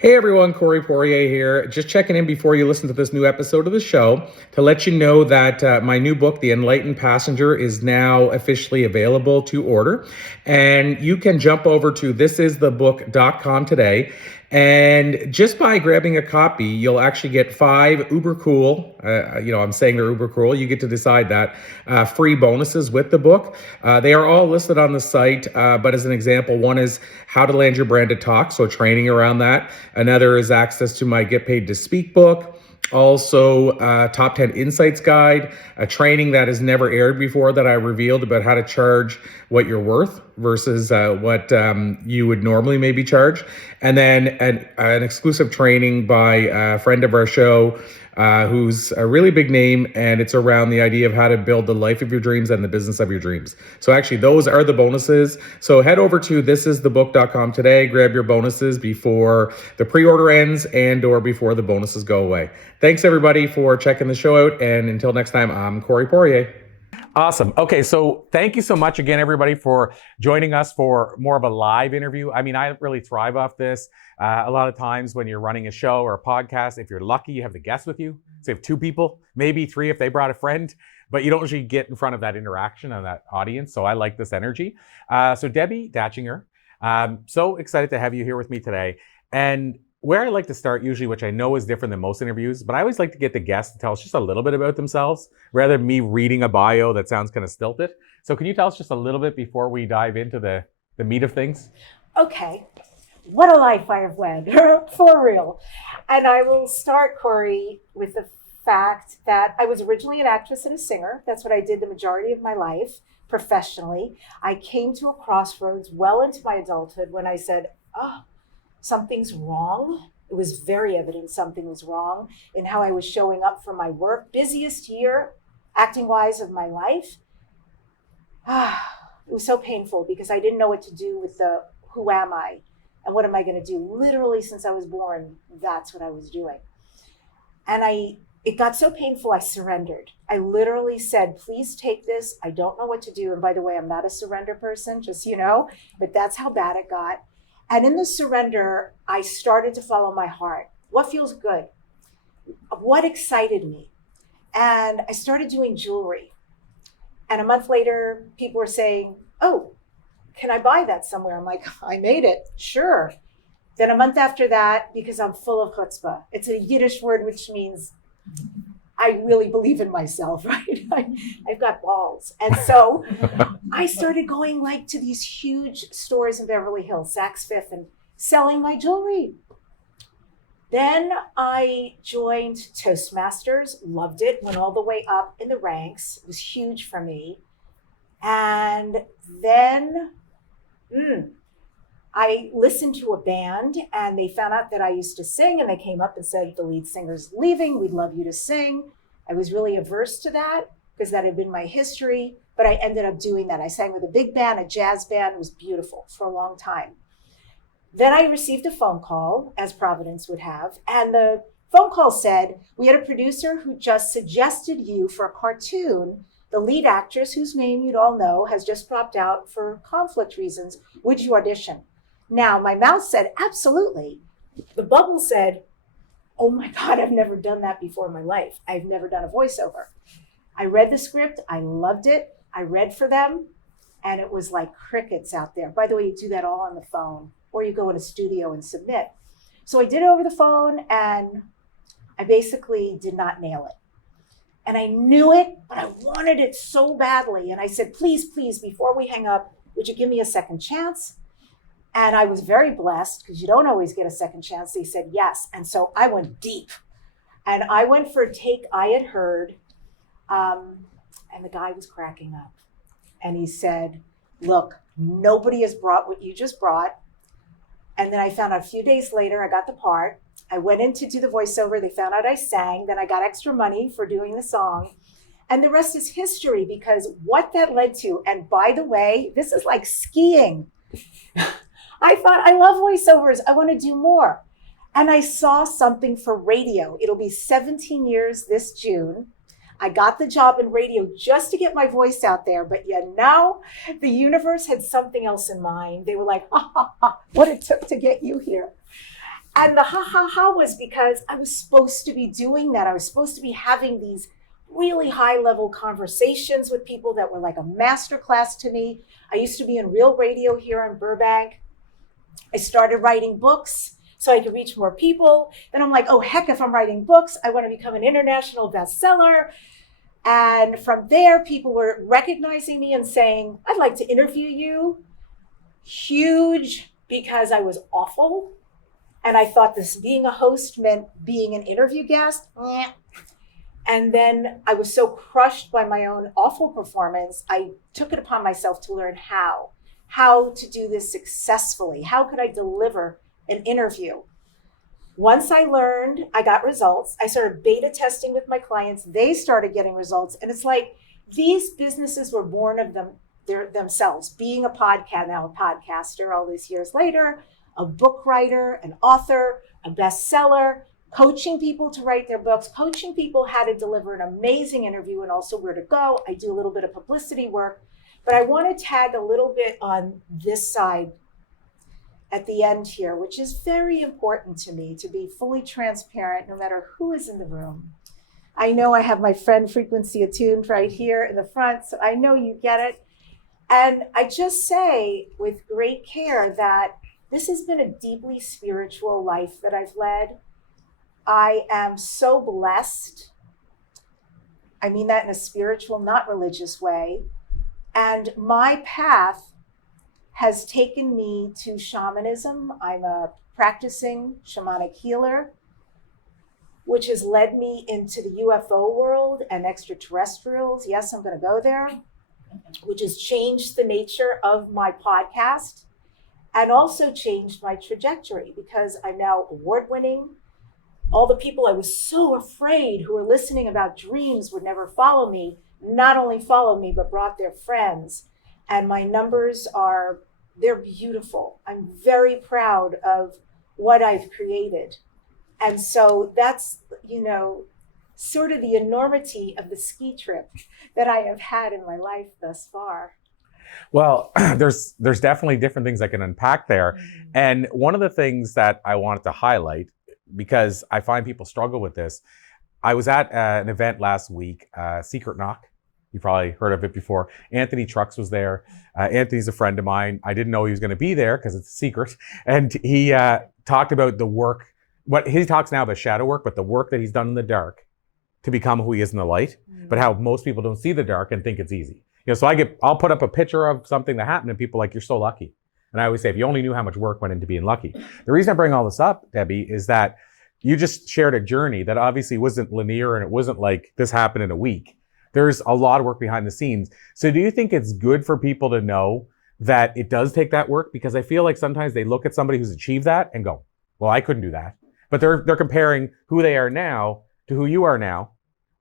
Hey everyone, Corey Poirier here. Just checking in before you listen to this new episode of the show to let you know that my new book, The Enlightened Passenger, is now officially available to order. And you can jump over to thisisthebook.com today. And just by grabbing a copy, you'll actually get 5 uber cool, I'm saying they're uber cool, you get to decide that, free bonuses with the book. They are all listed on the site, but as an example, one is how to land your branded talk, so training around that. Another is access to my Get Paid to Speak book. Also, Top 10 Insights Guide, a training that has never aired before that I revealed about how to charge what you're worth versus what you would normally maybe charge. And then an exclusive training by a friend of our show who's a really big name, and it's around the idea of how to build the life of your dreams and the business of your dreams. So actually, those are the bonuses. So head over to thisisthebook.com today, grab your bonuses before the pre-order ends and or before the bonuses go away. Thanks everybody for checking the show out, and until next time, I'm Corey Poirier. Awesome. Okay, so thank you so much again, everybody, for joining us for more of a live interview. I mean, I really thrive off this. A lot of times when you're running a show or a podcast, if you're lucky, you have the guests with you. So you have 2 people, maybe 3 if they brought a friend, but you don't usually get in front of that interaction and that audience. So I like this energy. So Debbi Dachinger, so excited to have you here with me today. And where I like to start usually, which I know is different than most interviews, but I always like to get the guests to tell us just a little bit about themselves, rather than me reading a bio that sounds kind of stilted. So can you tell us just a little bit before we dive into the meat of things? Okay. What a life I have led, for real. And I will start, Corey, with the fact that I was originally an actress and a singer. That's what I did the majority of my life professionally. I came to a crossroads well into my adulthood when I said, something's wrong. It was very evident something was wrong in how I was showing up for my work. Busiest year, acting-wise, of my life. It was so painful because I didn't know what to do with the who am I and what am I going to do? Literally, since I was born, that's what I was doing. And it got so painful, I surrendered. I literally said, please take this. I don't know what to do. And by the way, I'm not a surrender person, just so you know, but that's how bad it got. And in the surrender, I started to follow my heart. What feels good? What excited me? And I started doing jewelry. And a month later, people were saying, oh, can I buy that somewhere? I'm like, I made it, sure. Then a month after that, because I'm full of chutzpah, it's a Yiddish word which means I really believe in myself, right? I've got balls. And so I started going to these huge stores in Beverly Hills, Saks Fifth, and selling my jewelry. Then I joined Toastmasters, loved it, went all the way up in the ranks. It was huge for me. And then I listened to a band and they found out that I used to sing, and they came up and said, the lead singer's leaving, we'd love you to sing. I was really averse to that because that had been my history, but I ended up doing that. I sang with a big band, a jazz band. It was beautiful for a long time. Then I received a phone call, as Providence would have, and the phone call said, we had a producer who just suggested you for a cartoon. The lead actress, whose name you'd all know, has just dropped out for conflict reasons. Would you audition? Now, my mouth said, absolutely. The bubble said, oh my God, I've never done that before in my life. I've never done a voiceover. I read the script. I loved it. I read for them, and it was like crickets out there. By the way, you do that all on the phone, or you go in a studio and submit. So I did it over the phone, and I basically did not nail it. And I knew it, but I wanted it so badly. And I said, please, please, before we hang up, would you give me a second chance? And I was very blessed because you don't always get a second chance. They said yes. And so I went deep. And I went for a take I had heard. And the guy was cracking up. And he said, look, nobody has brought what you just brought. And then I found out a few days later, I got the part. I went in to do the voiceover. They found out I sang. Then I got extra money for doing the song. And the rest is history, because what that led to, and by the way, this is like skiing. I thought, I love voiceovers. I want to do more. And I saw something for radio. It'll be 17 years this June. I got the job in radio just to get my voice out there. But now the universe had something else in mind. They were like, ha, ha, ha, what it took to get you here. And the ha ha ha was because I was supposed to be doing that. I was supposed to be having these really high level conversations with people that were like a masterclass to me. I used to be in real radio here in Burbank. I started writing books so I could reach more people. Then I'm like, oh, heck, if I'm writing books, I want to become an international bestseller. And from there, people were recognizing me and saying, I'd like to interview you. Huge, because I was awful. And I thought this being a host meant being an interview guest. And then I was so crushed by my own awful performance, I took it upon myself to learn how to do this successfully. How could I deliver an interview? Once I learned, I got results. I started beta testing with my clients. They started getting results. And it's like these businesses were born of themselves. Being a podcaster all these years later, a book writer, an author, a bestseller, coaching people to write their books, coaching people how to deliver an amazing interview and also where to go. I do a little bit of publicity work, but I want to tag a little bit on this side at the end here, which is very important to me, to be fully transparent no matter who is in the room. I know I have my friend Frequency Attuned right here in the front, so I know you get it. And I just say with great care that this has been a deeply spiritual life that I've led. I am so blessed. I mean that in a spiritual, not religious way. And my path has taken me to shamanism. I'm a practicing shamanic healer, which has led me into the UFO world and extraterrestrials. Yes, I'm going to go there, which has changed the nature of my podcast and also changed my trajectory because I'm now award-winning. All the people I was so afraid who were listening about dreams would never follow me, not only followed me, but brought their friends. And my numbers they're beautiful. I'm very proud of what I've created. And so that's, sort of the enormity of the ski trip that I have had in my life thus far. Well, there's definitely different things I can unpack there. Mm-hmm. And one of the things that I wanted to highlight, because I find people struggle with this, I was at an event last week, Secret Knock. You probably heard of it before. Anthony Trucks was there. Anthony's a friend of mine. I didn't know he was going to be there because it's a secret. And he talked about the work, what he talks now about shadow work, but the work that he's done in the dark to become who he is in the light, but how most people don't see the dark and think it's easy. So I'll put up a picture of something that happened and people are like, you're so lucky. And I always say, if you only knew how much work went into being lucky. The reason I bring all this up, Debbie, is that you just shared a journey that obviously wasn't linear and it wasn't like this happened in a week. There's a lot of work behind the scenes. So do you think it's good for people to know that it does take that work? Because I feel like sometimes they look at somebody who's achieved that and go, well, I couldn't do that. But they're comparing who they are now to who you are now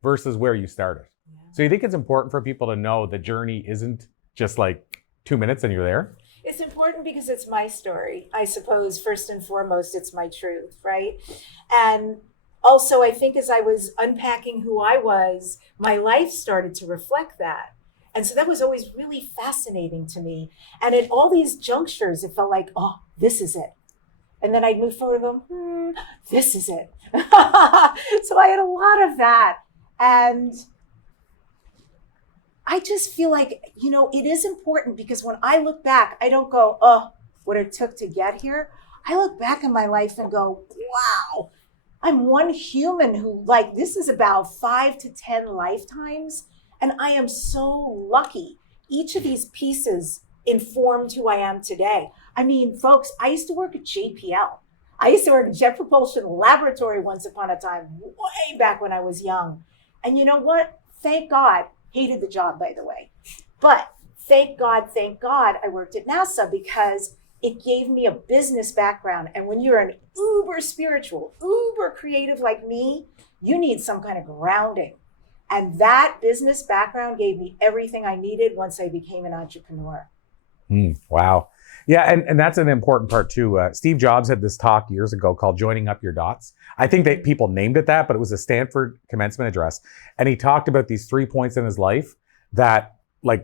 versus where you started. Yeah. So you think it's important for people to know the journey isn't just like 2 minutes and you're there? It's important because it's my story. I suppose first and foremost, it's my truth, right? And also, I think as I was unpacking who I was, my life started to reflect that. And so that was always really fascinating to me. And at all these junctures, it felt like, oh, this is it. And then I'd move forward and go, this is it. So I had a lot of that. And I just feel like, it is important because when I look back, I don't go, oh, what it took to get here. I look back in my life and go, wow, I'm one human who this is about 5 to 10 lifetimes. And I am so lucky. Each of these pieces informed who I am today. I mean, folks, I used to work at JPL. I used to work at Jet Propulsion Laboratory once upon a time, way back when I was young. And you know what? Thank God. Hated the job, by the way. But thank God, I worked at NASA because it gave me a business background. And when you're an uber spiritual, uber creative like me, you need some kind of grounding. And that business background gave me everything I needed once I became an entrepreneur. Wow. Yeah, and that's an important part too. Steve Jobs had this talk years ago called Joining Up Your Dots. I think that people named it that, but it was a Stanford commencement address. And he talked about these 3 points in his life that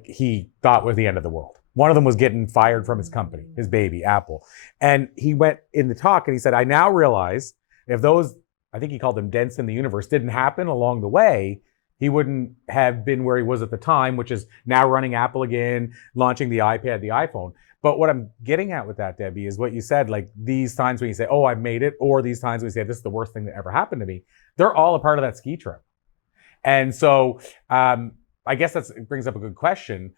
he thought were the end of the world. One of them was getting fired from his company, his baby, Apple. And he went in the talk and he said, I now realize if those, I think he called them dents in the universe, didn't happen along the way, he wouldn't have been where he was at the time, which is now running Apple again, launching the iPad, the iPhone. But what I'm getting at with that, Debbie, is what you said, like these times when you say, oh, I've made it, or these times when you say, this is the worst thing that ever happened to me, they're all a part of that ski trip. And so I guess it brings up a good question.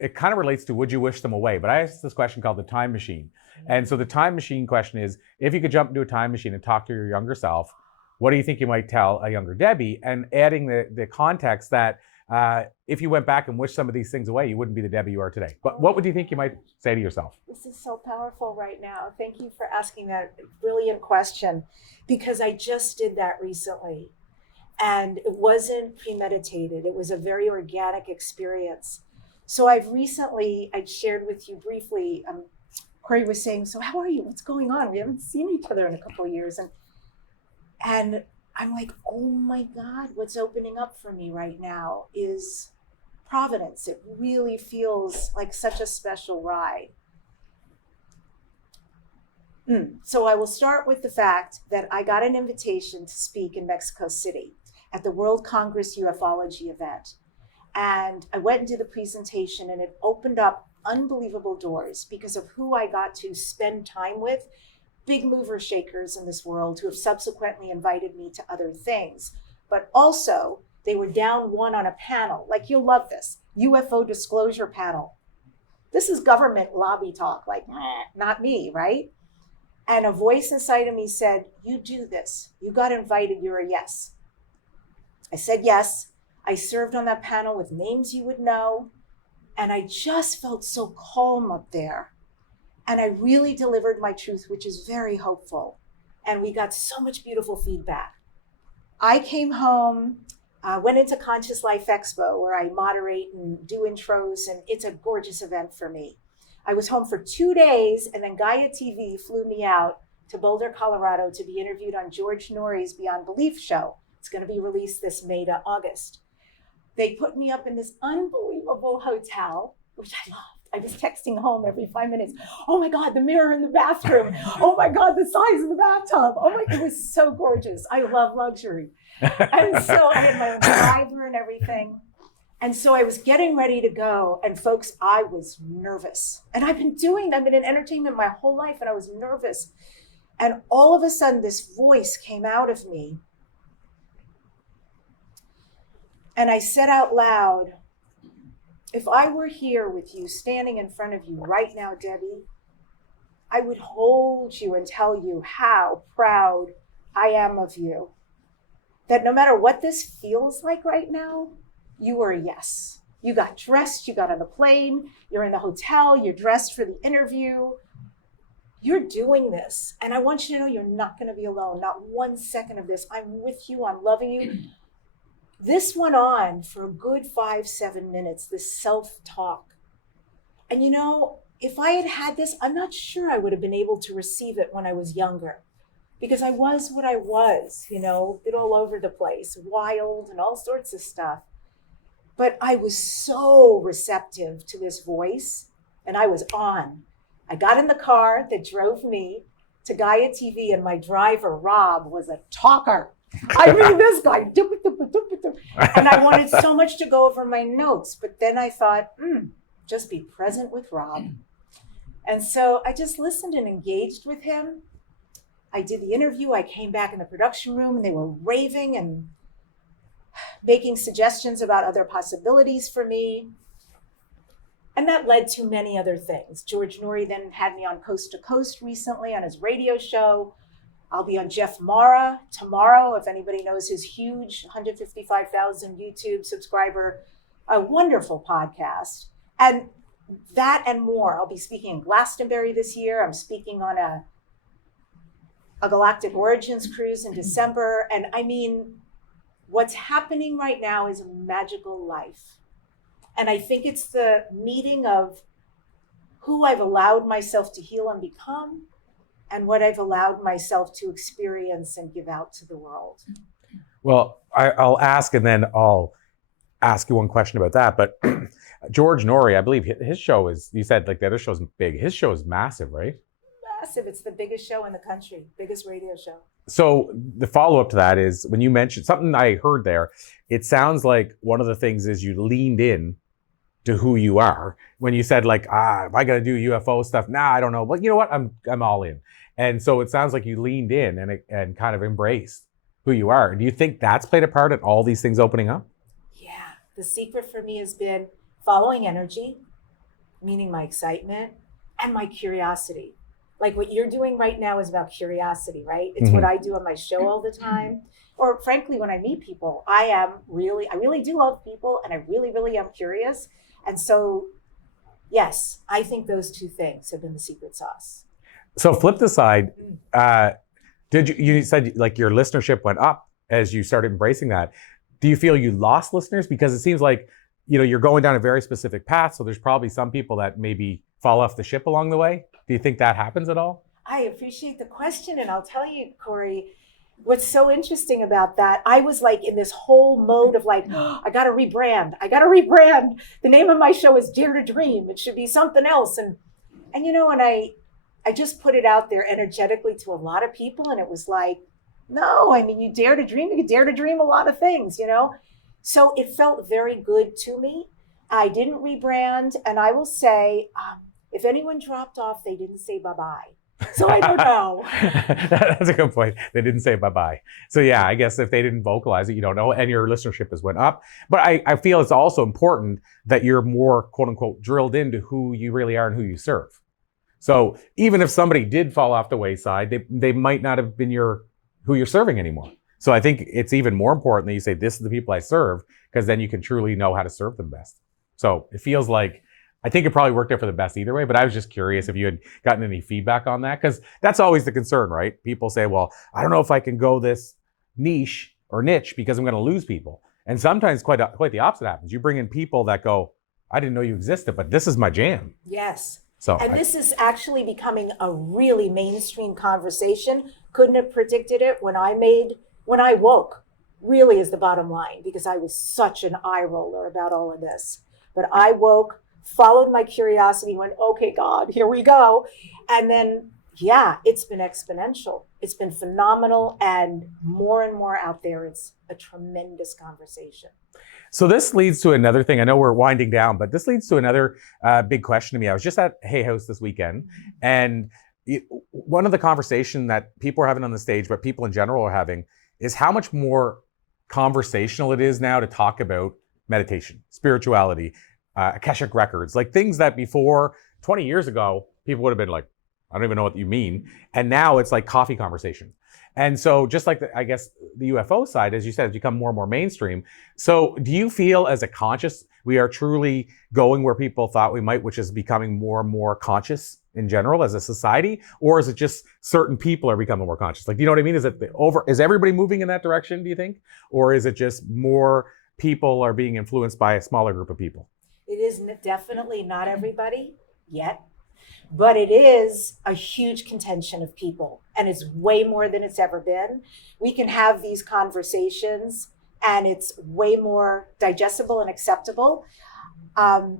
It kind of relates to, would you wish them away? But I asked this question called the time machine. And so the time machine question is, if you could jump into a time machine and talk to your younger self, what do you think you might tell a younger Debbie? And adding the context that if you went back and wished some of these things away, you wouldn't be the Debbie you are today. But what would you think you might say to yourself? This is so powerful right now. Thank you for asking that brilliant question, because I just did that recently. And it wasn't premeditated. It was a very organic experience. So I've shared with you briefly, Corey was saying, so how are you? What's going on? We haven't seen each other in a couple of years. And I'm like, oh my God, what's opening up for me right now is Providence. It really feels like such a special ride. So I will start with the fact that I got an invitation to speak in Mexico City at the World Congress Ufology event. And I went and did the presentation, and it opened up unbelievable doors because of who I got to spend time with. Big mover shakers in this world who have subsequently invited me to other things. But also, they were down one on a panel, like you'll love this, UFO disclosure panel. This is government lobby talk, like, not me, right? And a voice inside of me said, you do this. You got invited, you're a yes. I said yes. I served on that panel with names you would know. And I just felt so calm up there. And I really delivered my truth, which is very hopeful. And we got so much beautiful feedback. I came home, went into Conscious Life Expo, where I moderate and do intros, and it's a gorgeous event for me. I was home for 2 days, and then Gaia TV flew me out to Boulder, Colorado to be interviewed on George Norrie's Beyond Belief show. It's going to be released this May to August. They put me up in this unbelievable hotel, which I loved. I was texting home every 5 minutes. Oh my God, the mirror in the bathroom. Oh my God, the size of the bathtub. Oh my, it was so gorgeous. I love luxury. And so I had my own driver and everything. And so I was getting ready to go. And folks, I was nervous. And I've been in entertainment my whole life, and I was nervous. And all of a sudden, this voice came out of me. And I said out loud, if I were here with you, standing in front of you right now, Debbie, I would hold you and tell you how proud I am of you. That no matter what this feels like right now, you were a yes. You got dressed, you got on a plane, you're in the hotel, you're dressed for the interview. You're doing this. And I want you to know you're not going to be alone. Not 1 second of this. I'm with you. I'm loving you. This went on for a good 5-7 minutes, this self-talk. And if I had had this, I'm not sure I would have been able to receive it when I was younger, because I was what I was, bit all over the place, wild and all sorts of stuff. But I was so receptive to this voice, and I was on. I got in the car that drove me to Gaia TV, and my driver, Rob, was a talker. I mean, this guy, and I wanted so much to go over my notes, but then I thought, just be present with Rob. And so I just listened and engaged with him. I did the interview. I came back in the production room, and they were raving and making suggestions about other possibilities for me. And that led to many other things. George Norrie then had me on Coast to Coast recently on his radio show. I'll be on Jeff Mara tomorrow, if anybody knows his huge 155,000 YouTube subscriber, a wonderful podcast. And that and more. I'll be speaking in Glastonbury this year. I'm speaking on a Galactic Origins cruise in December. And I mean, what's happening right now is a magical life. And I think it's the meeting of who I've allowed myself to heal and become, and what I've allowed myself to experience and give out to the world. Well, I'll ask, and then I'll ask you one question about that. But George Norrie, I believe his show is, you said like the other show's big. His show is massive, right? Massive. It's the biggest show in the country, biggest radio show. So the follow-up to that is when you mentioned something I heard there, it sounds like one of the things is you leaned in to who you are. When you said like, if I got to do UFO stuff, I don't know. But you know what? I'm all in. And so it sounds like you leaned in and kind of embraced who you are. Do you think that's played a part in all these things opening up? Yeah. The secret for me has been following energy, meaning my excitement and my curiosity. Like what you're doing right now is about curiosity, right? It's what I do on my show all the time. Or frankly, when I meet people, I really do love people, and I really, really am curious. And so, yes, I think those two things have been the secret sauce. So flip the side, you said like your listenership went up as you started embracing that. Do you feel you lost listeners? Because it seems like, you're going down a very specific path. So there's probably some people that maybe fall off the ship along the way. Do you think that happens at all? I appreciate the question. And I'll tell you, Corey, what's so interesting about that, I was like in this whole mode of like, I got to rebrand. The name of my show is Dare to Dream. It should be something else. And I just put it out there energetically to a lot of people. And it was like, no, you dare to dream. You could dare to dream a lot of things, So it felt very good to me. I didn't rebrand. And I will say, if anyone dropped off, they didn't say bye-bye. So I don't know. That's a good point. They didn't say bye-bye. So yeah, I guess if they didn't vocalize it, you don't know, and your listenership has went up. But I feel it's also important that you're more, quote unquote, drilled into who you really are and who you serve. So even if somebody did fall off the wayside, they might not have been who you're serving anymore. So I think it's even more important that you say, this is the people I serve, because then you can truly know how to serve them best. So it feels like, I think it probably worked out for the best either way, but I was just curious if you had gotten any feedback on that, because that's always the concern, right? People say, well, I don't know if I can go this niche because I'm going to lose people. And sometimes quite the opposite happens. You bring in people that go, I didn't know you existed, but this is my jam. Yes. So, this is actually becoming a really mainstream conversation. Couldn't have predicted it when I woke, really is the bottom line, because I was such an eye roller about all of this. But I woke, followed my curiosity, went, okay, God, here we go. And then, it's been exponential. It's been phenomenal, and more out there. It's a tremendous conversation. So this leads to another thing. I know we're winding down, but this leads to another big question to me. I was just at Hay House this weekend, and one of the conversation that people are having on the stage, but people in general are having, is how much more conversational it is now to talk about meditation, spirituality, Akashic records, like things that before 20 years ago, people would have been like, I don't even know what you mean. And now it's like coffee conversation. And so just like I guess the UFO side, as you said, has become more and more mainstream. So do you feel as a conscious, we are truly going where people thought we might, which is becoming more and more conscious in general as a society? Or is it just certain people are becoming more conscious? Like, do you know what I mean? Is everybody moving in that direction, do you think? Or is it just more people are being influenced by a smaller group of people? It is definitely not everybody yet, but it is a huge contention of people, and it's way more than it's ever been. We can have these conversations and it's way more digestible and acceptable. I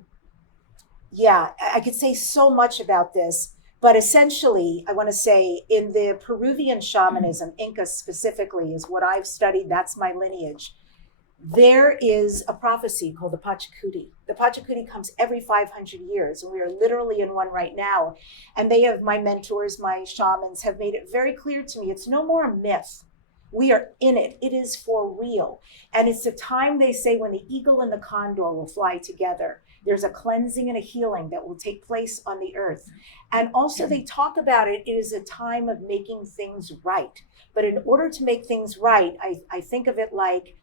could say so much about this, but essentially I want to say in the Peruvian shamanism, Inca specifically is what I've studied. That's my lineage. There is a prophecy called the Pachacuti. The Pachacuti comes every 500 years, and we are literally in one right now. And my mentors, my shamans, have made it very clear to me, it's no more a myth. We are in it. It is for real. And it's a time, they say, when the eagle and the condor will fly together. There's a cleansing and a healing that will take place on the earth. And also they talk about it is a time of making things right. But in order to make things right, I think of it like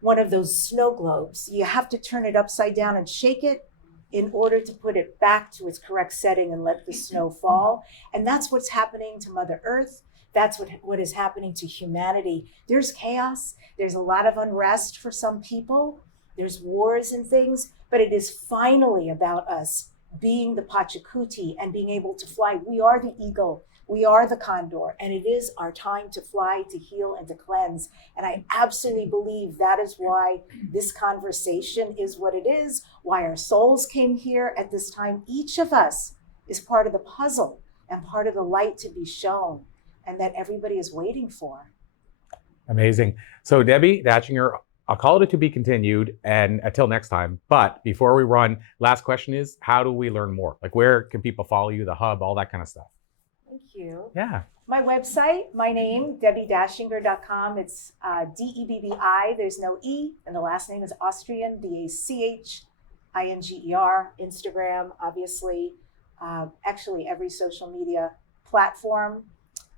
one of those snow globes. You have to turn it upside down and shake it in order to put it back to its correct setting and let the snow fall. And that's what's happening to Mother Earth. That's what is happening to humanity. There's chaos. There's a lot of unrest for some people. There's wars and things, but it is finally about us being the Pachacuti and being able to fly. We are the eagle We are the condor, and it is our time to fly, to heal, and to cleanse. And I absolutely believe that is why this conversation is what it is, why our souls came here at this time. Each of us is part of the puzzle and part of the light to be shown, and that everybody is waiting for. Amazing. So Debbi Dachinger, I'll call it a to be continued, and until next time. But before we run, last question is, how do we learn more? Like, where can people follow you, the hub, all that kind of stuff? Thank you. Yeah. My website, my name, DebbiDachinger.com. It's Debbi. There's no E, and the last name is Austrian, Dachinger. Instagram, obviously, actually every social media platform.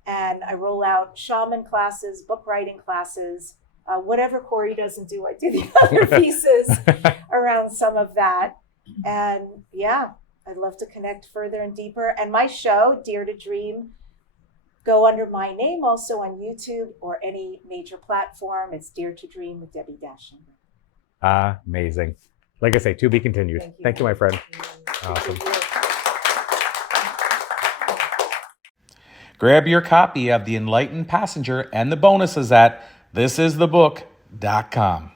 And I roll out shaman classes, book writing classes, whatever Corey doesn't do, I do the other pieces around some of that. And yeah, I'd love to connect further and deeper. And my show, Dare to Dream, go under my name also on YouTube or any major platform. It's Dare to Dream with Debbi Dachinger. Amazing. Like I say, to be continued. Thank you, my friend. Awesome. Grab your copy of The Enlightened Passenger and the bonuses at thisisthebook.com.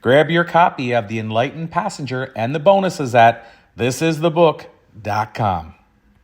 Grab your copy of The Enlightened Passenger and the bonuses at thisisthebook.com.